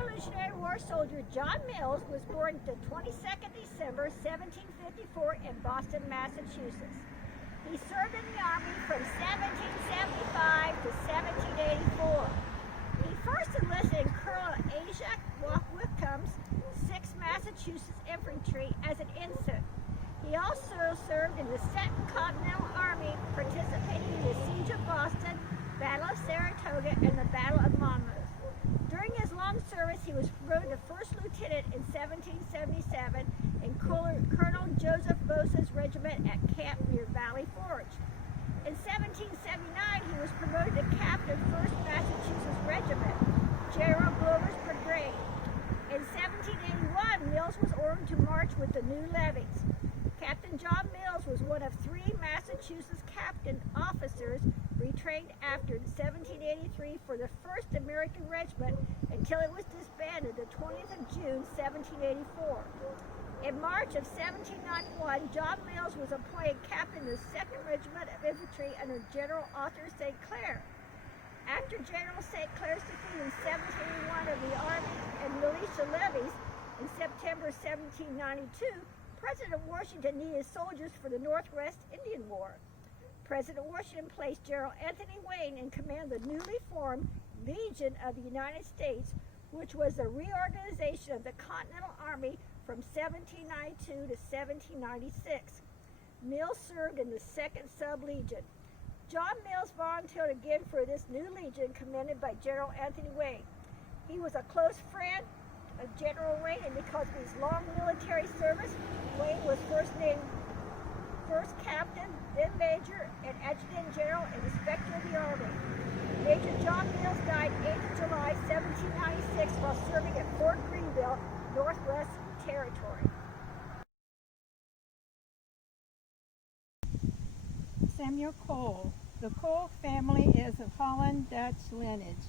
Revolutionary War soldier John Mills was born the 22nd December 1754 in Boston, Massachusetts. He served in the Army from 1775 to 1784. He first enlisted in Colonel Asa Whitcomb's 6th Massachusetts Infantry as an ensign. He also served in the 2nd Continental Army, participating in the Siege of Boston, Battle of Saratoga, and the Battle of Monmouth. During his long service, he was promoted to first lieutenant in 1777 in Colonel Joseph Bosa's regiment at camp near Valley Forge. In 1779, he was promoted to captain 1st Massachusetts Regiment, General Glover's Brigade. In 1781, Mills was ordered to march with the new levies. Captain John Mills was one of 3 Massachusetts captain officers retrained after 1783 for the 1st American Regiment until it was disbanded the 20th of June, 1784. In March of 1791, John Mills was appointed captain of the 2nd Regiment of Infantry under General Arthur St. Clair. After General St. Clair's defeat in 1781 of the Army and militia levies in September 1792, President Washington needed soldiers for the Northwest Indian War. President Washington placed General Anthony Wayne in command of the newly formed Legion of the United States, which was a reorganization of the Continental Army from 1792 to 1796. Mills served in the 2nd Sub-Legion. John Mills volunteered again for this new legion commanded by General Anthony Wayne. He was a close friend of General Wayne, and because of his long military service, Wayne was first named first captain, then major, and adjutant general and inspector of the Army. Major John Mills died 8th of July, 1796, while serving at Fort GreeneVille, Northwest Territory. Samuel Cole. The Cole family is of Holland Dutch lineage.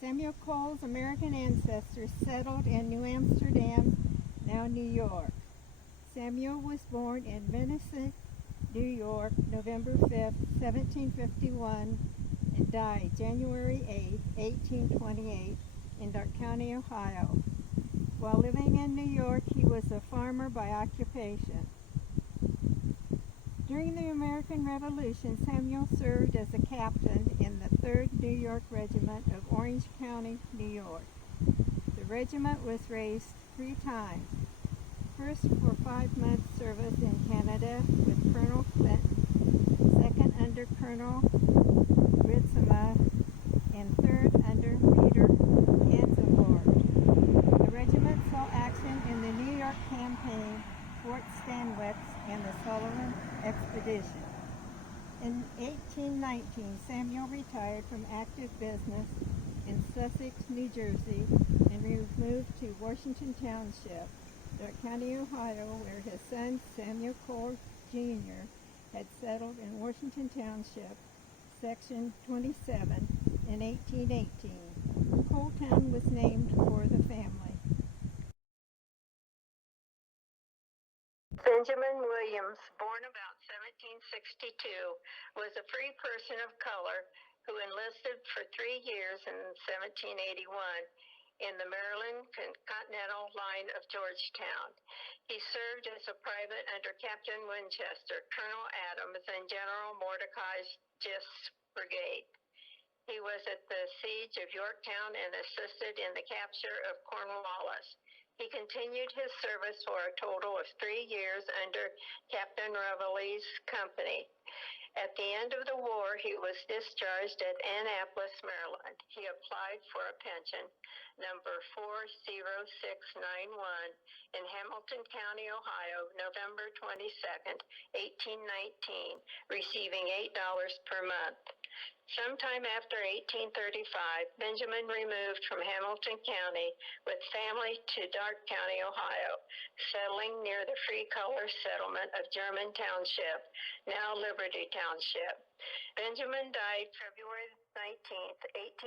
Samuel Cole's American ancestors settled in New Amsterdam, now New York. Samuel was born in Venice, New York, November 5, 1751, and died January 8, 1828, in Darke County, Ohio. While living in New York, he was a farmer by occupation. During the American Revolution, Samuel served as a captain in the 3rd New York Regiment of Orange County, New York. The regiment was raised 3 times. First for 5-month service in Canada with Colonel Clinton, second under Colonel Ritzema, and third under Peter Gansevoort. The regiment saw action in the New York Campaign, Fort Stanwix, and the Sullivan Expedition. In 1819, Samuel retired from active business in Sussex, New Jersey, and moved to Washington Township, Darke County, Ohio, where his son Samuel Cole Jr. had settled in Washington Township, Section 27, in 1818. Coletown was named for the family. Benjamin Williams, born about 1762, was a free person of color who enlisted for 3 years in 1781 in the Maryland Continental Line of Georgetown. He served as a private under Captain Winchester, Colonel Adams, and General Mordecai Gist's brigade. He was at the siege of Yorktown and assisted in the capture of Cornwallis. He continued his service for a total of 3 years under Captain Reveley's company. At the end of the war, he was discharged at Annapolis, Maryland. He applied for a pension, number 40691, in Hamilton County, Ohio, November 22nd, 1819, receiving $8 per month. Sometime after 1835, Benjamin removed from Hamilton County with family to Darke County, Ohio, settling near the free color settlement of German Township, now Liberty Township. Benjamin died February 19,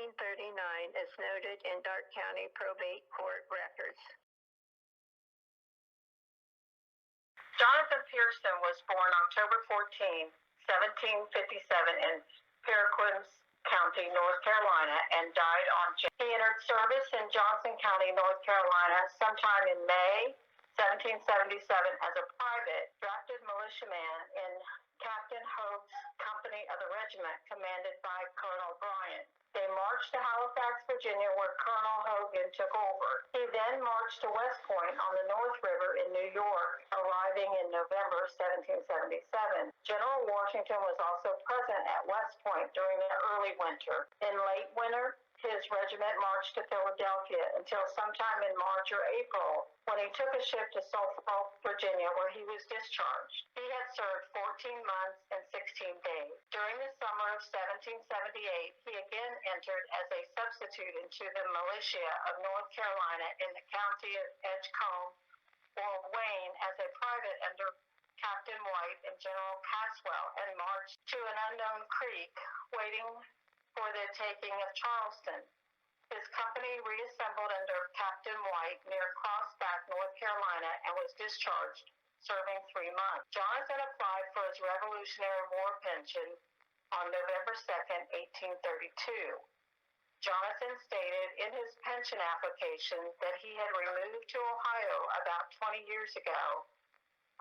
1839, as noted in Darke County probate court records. Jonathan Pearson was born October 14, 1757 in Perquins, County, North Carolina, and died on He entered service in Johnson County, North Carolina, sometime in May 1777 as a private drafted militiaman in Captain Hope's company of the regiment commanded by Colonel Bryant. They marched to Halifax, Virginia, where Colonel Hogan took over. He then marched to West Point on the North River in New York, arriving in November 1777. General Washington was also present at West Point during the early winter. In late winter, his regiment marched to Philadelphia until sometime in March or April, when he took a ship to Suffolk, Virginia, where he was discharged. He had served 14 months and 16 days. During the summer of 1778, he again entered as a substitute into the militia of North Carolina in the county of Edgecombe, or Wayne, as a private under Captain White and General Caswell, and marched to an unknown creek, waiting for the taking of Charleston. His company reassembled under Captain White near Crossback, North Carolina, and was discharged, serving 3 months. Jonathan applied for his Revolutionary War pension on November 2nd, 1832. Jonathan stated in his pension application that he had removed to Ohio about 20 years ago,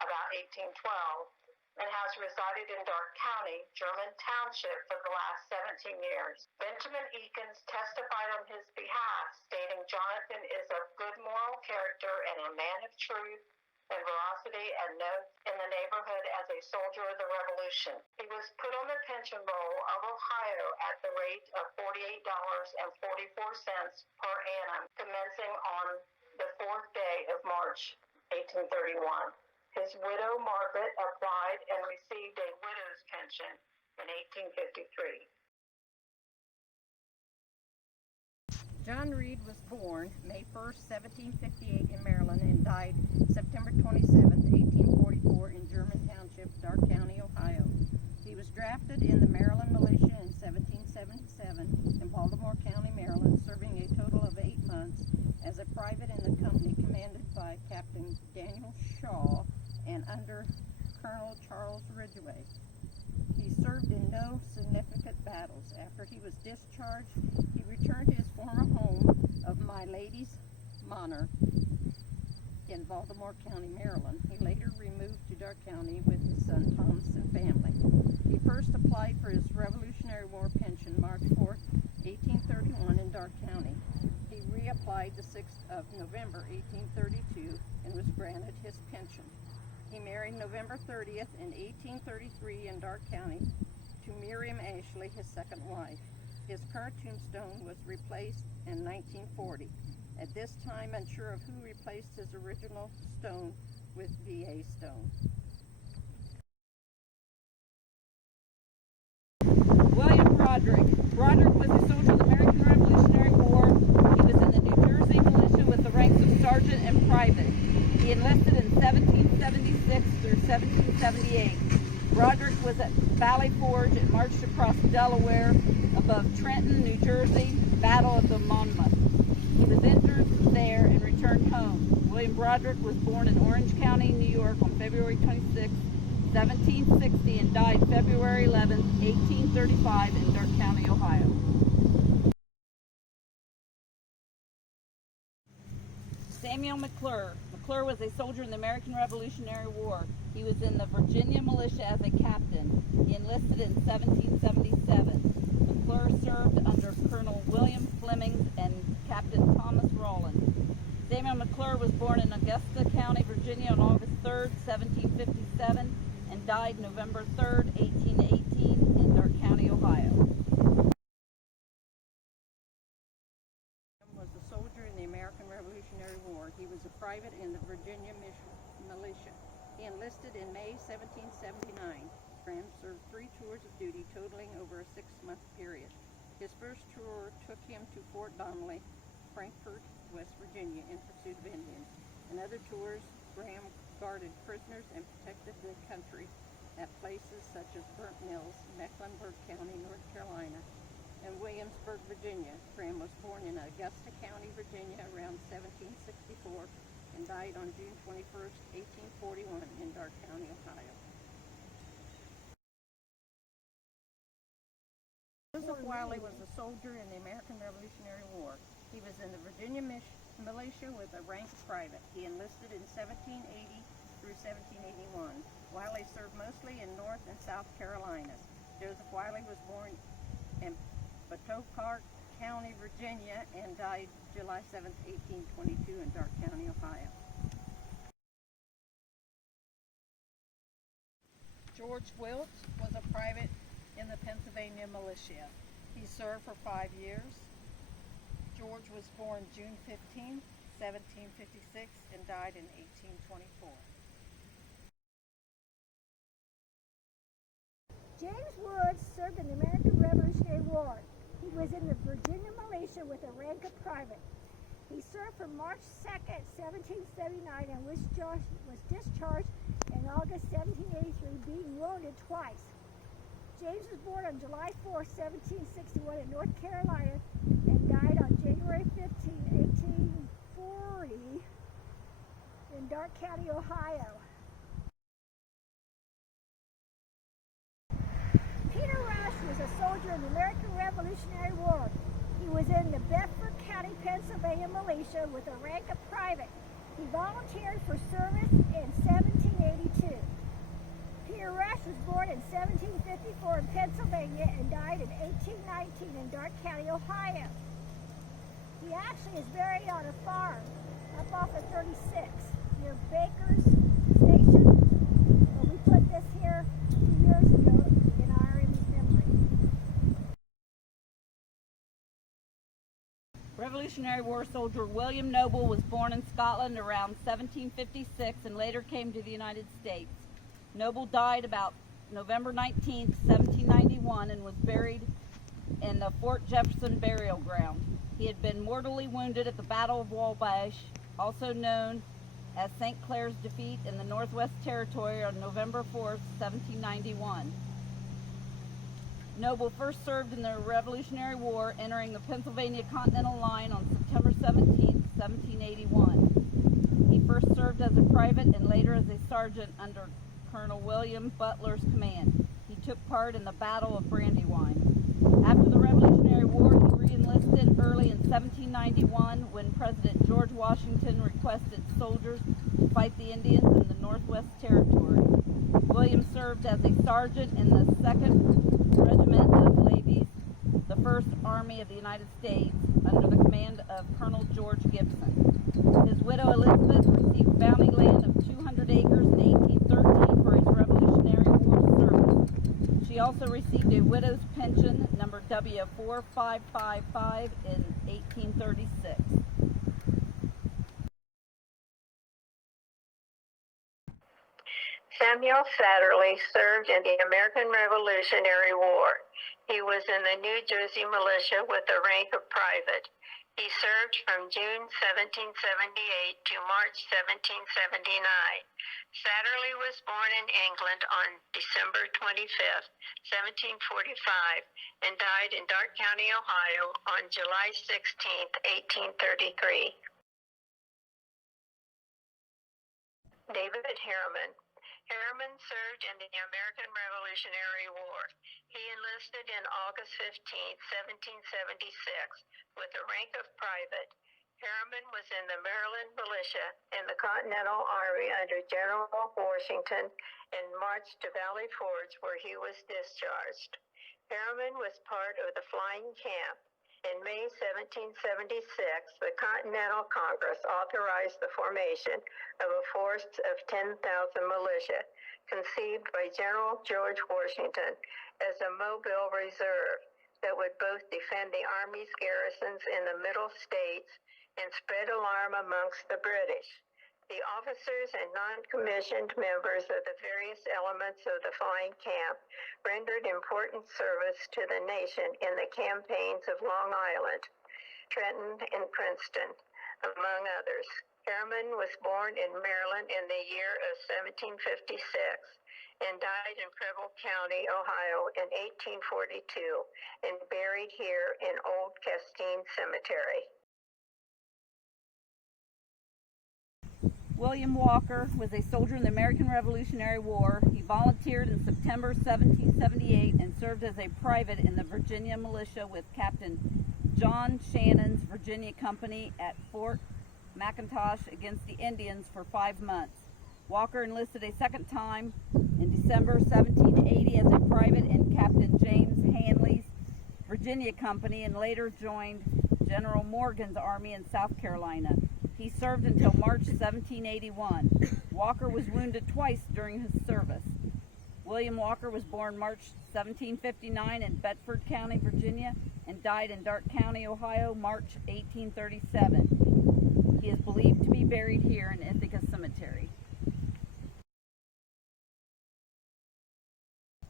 about 1812, and has resided in Darke County, German Township, for the last 17 years. Benjamin Eakins testified on his behalf, stating Jonathan is of good moral character and a man of truth and veracity, and known in the neighborhood as a soldier of the Revolution. He was put on the pension roll of Ohio at the rate of $48.44 per annum, commencing on the 4th day of March, 1831. His widow, Margaret, applied and received a widow's pension in 1853. John Reed was born May 1st, 1758 in Maryland and died September 27th, 1844 in German Township, Darke County, Ohio. He was drafted in the Maryland Militia in 1777 in Baltimore County, Maryland, serving a total of 8 months as a private in the company commanded by Captain Daniel Shaw and under Colonel Charles Ridgway. He served in no significant battles. After he was discharged, he returned to his former home of My Lady's Manor in Baltimore County, Maryland. He later removed to Darke County with his son Thomas and family. He first applied for his Revolutionary War pension March 4th, 1831 in Darke County. He reapplied the 6th of November, 1832 and was granted his pension. He married November 30th in 1833 in Darke County to Miriam Ashley, his second wife. His current tombstone was replaced in 1940. At this time, unsure of who replaced his original stone with VA stone. William Broderick. Broderick was a soldier of the American Revolutionary War. He was in the New Jersey militia with the ranks of sergeant and private. He enlisted in 1776 through 1778. Broderick was at Valley Forge and marched across Delaware above Trenton, New Jersey, Battle of the Monmouth. He was injured there and returned home. William Broderick was born in Orange County, New York on February 26, 1760 and died February 11, 1835 in Darke County, Ohio. Samuel McClure. McClure was a soldier in the American Revolutionary War. He was in the Virginia militia as a captain. He enlisted in 1777. McClure served under Colonel William Fleming and Captain Thomas Rawlins. Samuel McClure was born in Augusta County, Virginia on August 3rd, 1757 and died November 3rd, 1818 in Darke County, Ohio. Was a soldier in the American Revolutionary War. He was a private in the Virginia militia. He enlisted in May 1779. Graham served 3 tours of duty, totaling over a 6-month period. His first tour took him to Fort Donnelly, Frankfort, West Virginia, in pursuit of Indians. In other tours, Graham guarded prisoners and protected the country at places such as Burnt Mills, Mecklenburg County, North Carolina, and Williamsburg, Virginia. Graham was born in Augusta County, Virginia around 1764 and died on June 21st, 1841 in Darke County, Ohio. Joseph Wiley was a soldier in the American Revolutionary War. He was in the Virginia militia with a rank of private. He enlisted in 1780 through 1781. Wiley served mostly in North and South Carolinas. Joseph Wiley was born in Darke County, Virginia, and died July 7, 1822 in Darke County, Ohio. George Wilkes was a private in the Pennsylvania militia. He served for 5 years. George was born June 15, 1756, and died in 1824. James Woods served in the American Revolutionary War. He was in the Virginia militia with a rank of private. He served from March 2nd, 1779, and was discharged in August 1783, being wounded twice. James was born on July 4, 1761 in North Carolina and died on January 15, 1840 in Darke County, Ohio. Peter Rush was a soldier in the American Revolutionary War. He was in the Bedford County, Pennsylvania militia with a rank of private. He volunteered for service in 1782. Peter Rush was born in 1754 in Pennsylvania and died in 1819 in Darke County, Ohio. He actually is buried on a farm up off of 36 near Baker's Station. But we put this here 2 years ago in our memory. Revolutionary War soldier William Noble was born in Scotland around 1756 and later came to the United States. Noble died about November 19, 1791 and was buried in the Fort Jefferson burial ground. He had been mortally wounded at the Battle of Wabash, also known as St. Clair's defeat in the Northwest Territory on November 4, 1791. Noble first served in the Revolutionary War, entering the Pennsylvania Continental Line on September 17, 1781. He first served as a private and later as a sergeant under Colonel William Butler's command. He took part in the Battle of Brandywine. After the Revolutionary War, he re-enlisted early in 1791 when President George Washington requested soldiers to fight the Indians in the Northwest Territory. William served as a sergeant in the 2nd Regiment of Levies, the 1st Army of the United States, under the command of Colonel George Gibson. His widow Elizabeth received bounty land of 200 acres in 1813 for his Revolutionary War service. She also received a widow's pension, number W4555, in 1836. Samuel Satterlee served in the American Revolutionary War. He was in the New Jersey militia with the rank of private. He served from June 1778 to March 1779. Satterlee was born in England on December 25, 1745, and died in Darke County, Ohio on July 16, 1833. David Harriman. Harriman served in the American Revolutionary War. He enlisted in August 15, 1776, with the rank of private. Harriman was in the Maryland militia in the Continental Army under General Washington and marched to Valley Forge, where he was discharged. Harriman was part of the Flying Camp. In May 1776, the Continental Congress authorized the formation of a force of 10,000 militia, conceived by General George Washington as a mobile reserve that would both defend the Army's garrisons in the Middle States and spread alarm amongst the British. The officers and non-commissioned members of the various elements of the Flying Camp rendered important service to the nation in the campaigns of Long Island, Trenton, and Princeton, among others. Harriman was born in Maryland in the year of 1756 and died in Preble County, Ohio in 1842 and buried here in Old Castine Cemetery. William Walker was a soldier in the American Revolutionary War. He volunteered in September 1778 and served as a private in the Virginia militia with Captain John Shannon's Virginia Company at Fort McIntosh against the Indians for 5 months. Walker enlisted a second time in December 1780 as a private in Captain James Hanley's Virginia Company and later joined General Morgan's army in South Carolina. He served until March 1781. Walker was wounded twice during his service. William Walker was born March 1759 in Bedford County, Virginia, and died in Darke County, Ohio, March 1837. He is believed to be buried here in Ithaca Cemetery.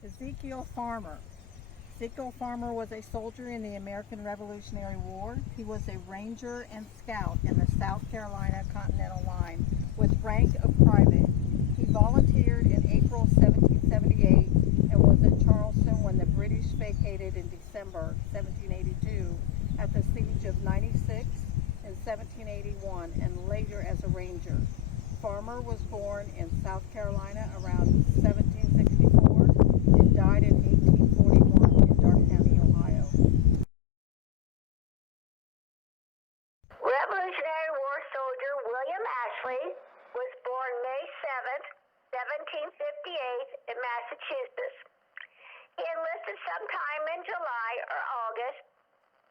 Ezekiel Farmer. Ezekiel Farmer was a soldier in the American Revolutionary War. He was a ranger and scout in the South Carolina Continental Line with rank of private. He volunteered in April 1778 and was at Charleston when the British vacated in December 1782 at the siege of 96 in 1781 and later as a ranger. Farmer was born in South Carolina around 1764 and died in 1841 in Darke County, Ohio. Revolutionary War soldier William Ashley was born May 7th, 1758 in Massachusetts. He enlisted sometime in July or August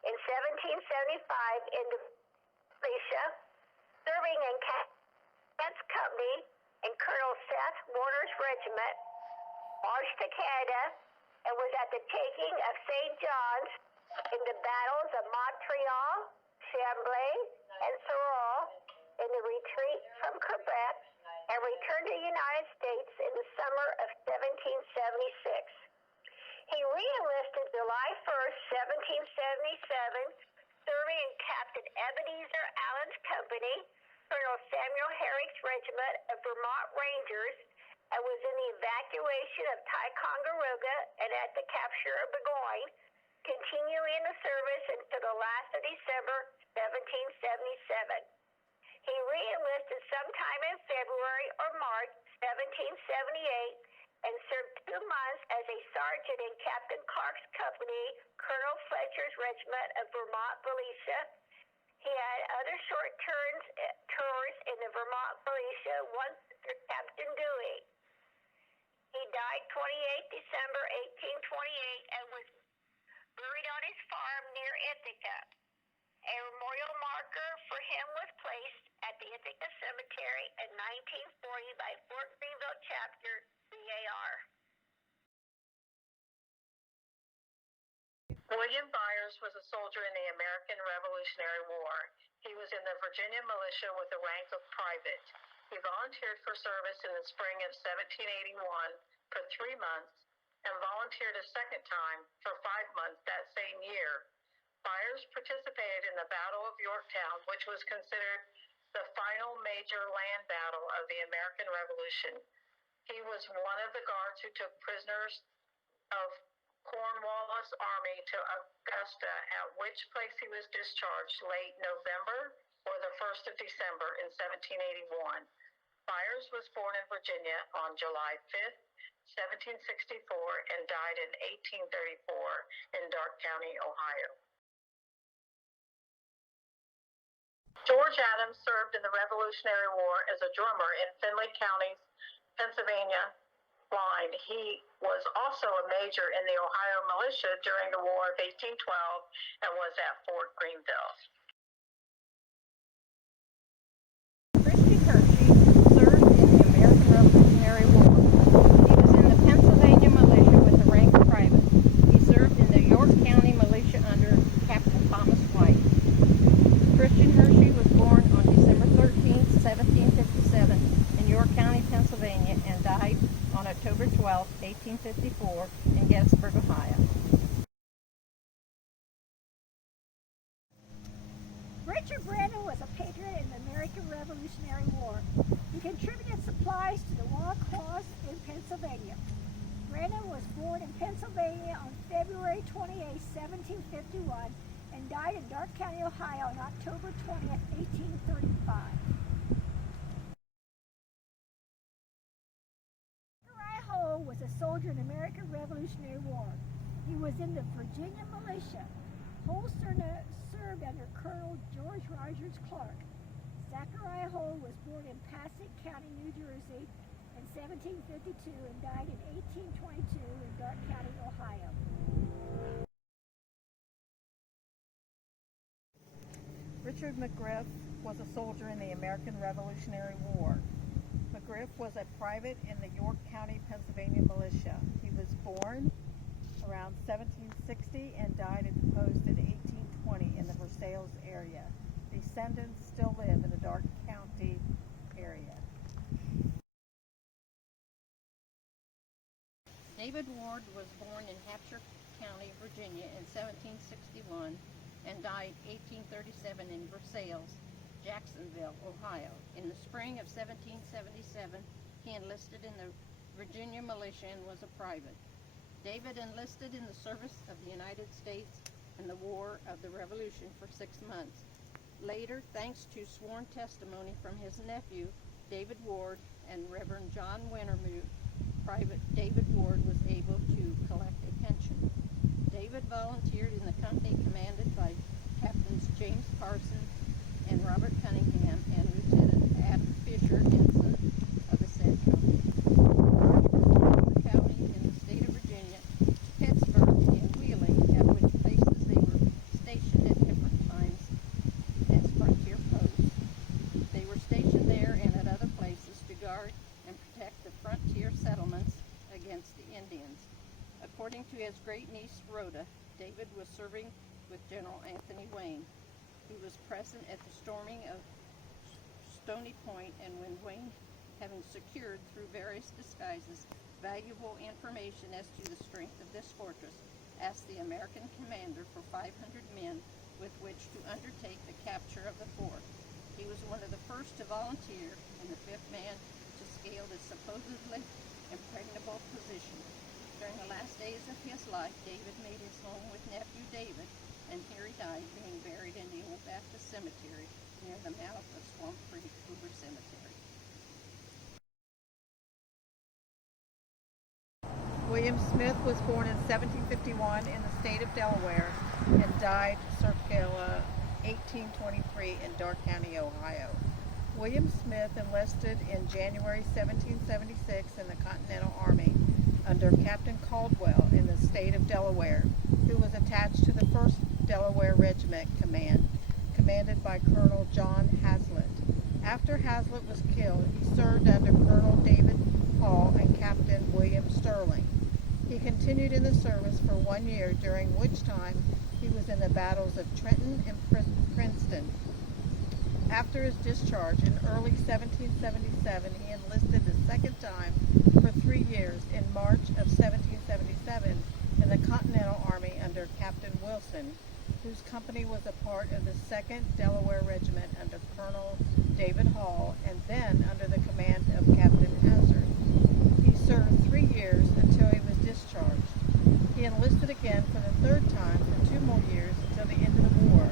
in 1775 in the militia, serving in Kent's Company and Colonel Seth Warner's regiment, marched to Canada, and was at the taking of St. John's in the battles of Montreal, Chambly, and Sorel, in the retreat from Quebec, and returned to the United States in the summer of 1776. He re-enlisted July 1st, 1777, serving in Captain Ebenezer Allen's company, Colonel Samuel Herrick's regiment of Vermont Rangers, and was in the evacuation of Ticonderoga and at the capture of Burgoyne, continuing the service until the last of December 1777. He re-enlisted sometime in February or March 1778 and served 2 months as a sergeant in Captain Clark's company, Colonel Fletcher's regiment of Vermont Militia. He had other short tours in the Vermont Militia, once under Captain Dewey. He died 28 December 1828 and was buried on his farm near Ithaca. A memorial marker for him was placed at the Ithaca Cemetery in 1940 by Fort GreeneVille Chapter, VAR. William Byers was a soldier in the American Revolutionary War. He was in the Virginia militia with the rank of private. He volunteered for service in the spring of 1781 for 3 months and volunteered a second time for 5 months that same year. Byers participated in the Battle of Yorktown, which was considered the final major land battle of the American Revolution. He was one of the guards who took prisoners of Cornwallis' army to Augusta, at which place he was discharged late November or the 1st of December in 1781. Byers was born in Virginia on July 5th, 1764, and died in 1834 in Darke County, Ohio. George Adams served in the Revolutionary War as a drummer in Findlay County's Pennsylvania line. He was also a major in the Ohio militia during the War of 1812 and was at Fort GreeneVille. Christy Hershey served in the American Revolutionary War. He was in the Pennsylvania militia with the rank of private. He served in the York County militia under Captain Thomas White. Christian Hershey was born on December 13, 1757 in York County, Pennsylvania, and died on October 12, 1854 in Gettysburg, Ohio. Richard Brandon was a patriot in the American Revolutionary War. He contributed supplies to the war cause in Pennsylvania. Brandon was born in Pennsylvania on February 28, 1751, and died in Darke County, Ohio on October 20, 1835. soldier in the American Revolutionary War. He was in the Virginia militia. Hull served under Colonel George Rogers Clark. Zachariah Hull was born in Passaic County, New Jersey in 1752 and died in 1822 in Darke County, Ohio. Richard McGriff was a soldier in the American Revolutionary War. McGriff was a private in the York County, Pennsylvania militia. He was born around 1760 and died at the post in 1820 in the Versailles area. Descendants still live in the Darke County area. David Ward was born in Hampshire County, Virginia in 1761 and died 1837 in Versailles, Jacksonville, Ohio. In the spring of 1777, he enlisted in the Virginia militia and was a private. David enlisted in the service of the United States in the War of the Revolution for 6 months. Later, thanks to sworn testimony from his nephew, David Ward, and Reverend John Wintermute, Private David Ward was able to collect a pension. David volunteered in the company commanded by Captains James Parsons and Robert Cunningham and Lieutenant Adam Fisher, ensign of the said company. The county in the state of Virginia, Pittsburgh, and Wheeling, at which places they were stationed at different times as frontier posts. They were stationed there and at other places to guard and protect the frontier settlements against the Indians. According to his great niece Rhoda, David was serving with General Anthony Wayne. He was present at the storming of Stony Point, and when Wayne, having secured through various disguises valuable information as to the strength of this fortress, asked the American commander for 500 men with which to undertake the capture of the fort. He was one of the first to volunteer and the fifth man to scale the supposedly impregnable position. During the last days of his life, David made his home with nephew David, and here he died, being buried in the Old Baptist Cemetery near the mouth of Swamp Creek Hoover Cemetery. William Smith was born in 1751 in the state of Delaware and died circa 1823 in Darke County, Ohio. William Smith enlisted in January 1776 in the Continental Army under Captain Caldwell in the state of Delaware, who was attached to the 1st Delaware Regiment commanded by Colonel John Hazlitt. After Hazlitt was killed, he served under Colonel David Hall and Captain William Sterling. He continued in the service for 1 year, during which time he was in the battles of Trenton and Princeton. After his discharge in early 1777, he enlisted the second time for 3 years in March of 1777 in the Continental Army under Captain Wilson, whose company was a part of the 2nd Delaware Regiment under Colonel David Hall, and then under the command of Captain Hazard. He served 3 years until he was discharged. He enlisted again for the 3rd time for 2 more years until the end of the war.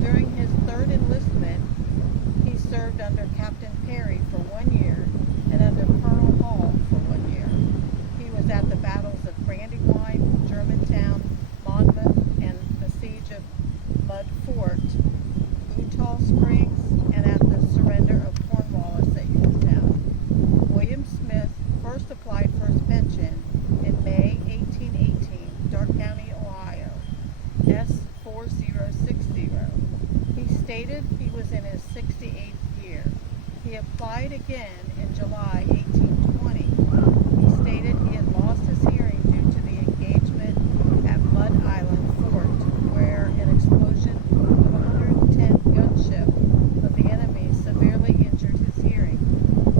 During his 3rd enlistment, he served under Captain Perry for 1 year and under Colonel Hall for 1 year. He was at the battles of Brandywine, Germantown, Monmouth, and the siege of Mud Fort, Eutaw Springs, and at the surrender of Cornwallis at Yorktown. William Smith first applied for his pension in May 1818, Darke County, Ohio, S4060. He stated he was in his 68th year. He applied again in July 1820. He stated he had lost his hearing due to the engagement at Mud Island Fort, where an explosion of a 110 gunship of the enemy severely injured his hearing.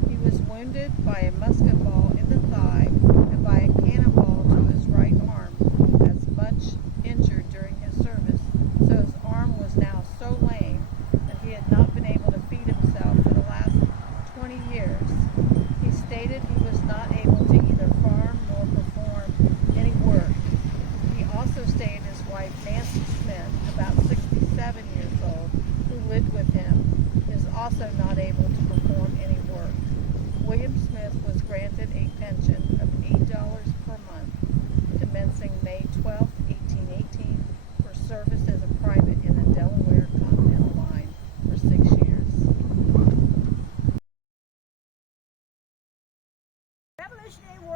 He was wounded by a musket ball in the thigh and by a cannonball to his right arm, as much injured during his service, so his arm was now so lame that he had not been able to feed himself for the last 20 years. He stated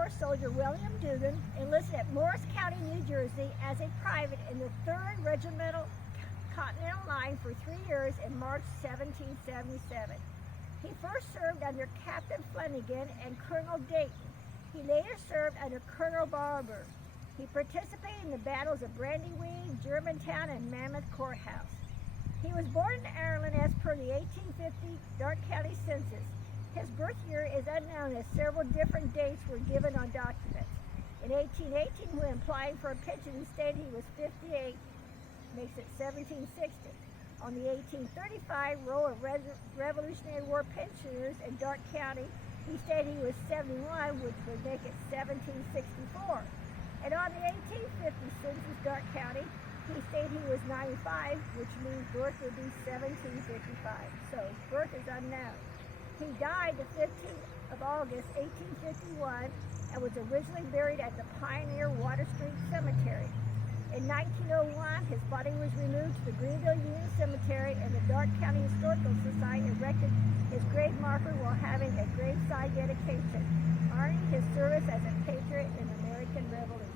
War soldier William Dugan enlisted at Morris County, New Jersey as a private in the 3rd Regimental Continental Line for 3 years in March 1777. He first served under Captain Flanagan and Colonel Dayton. He later served under Colonel Barber. He participated in the battles of Brandyweed, Germantown, and Mammoth Courthouse. He was born in Ireland as per the 1850 Darke County census. His birth year is unknown as several different dates were given on documents. In 1818, when applying for a pension, he stated he was 58, makes it 1760. On the 1835 roll of Revolutionary War pensioners in Darke County, he stated he was 71, which would make it 1764. And on the 1850 census Darke County, he stated he was 95, which means birth would be 1755. So his birth is unknown. He died the 15th of August, 1851, and was originally buried at the Pioneer Water Street Cemetery. In 1901, his body was removed to the GreeneVille Union Cemetery, and the Darke County Historical Society erected his grave marker while having a graveside dedication, honoring his service as a patriot in the American Revolution.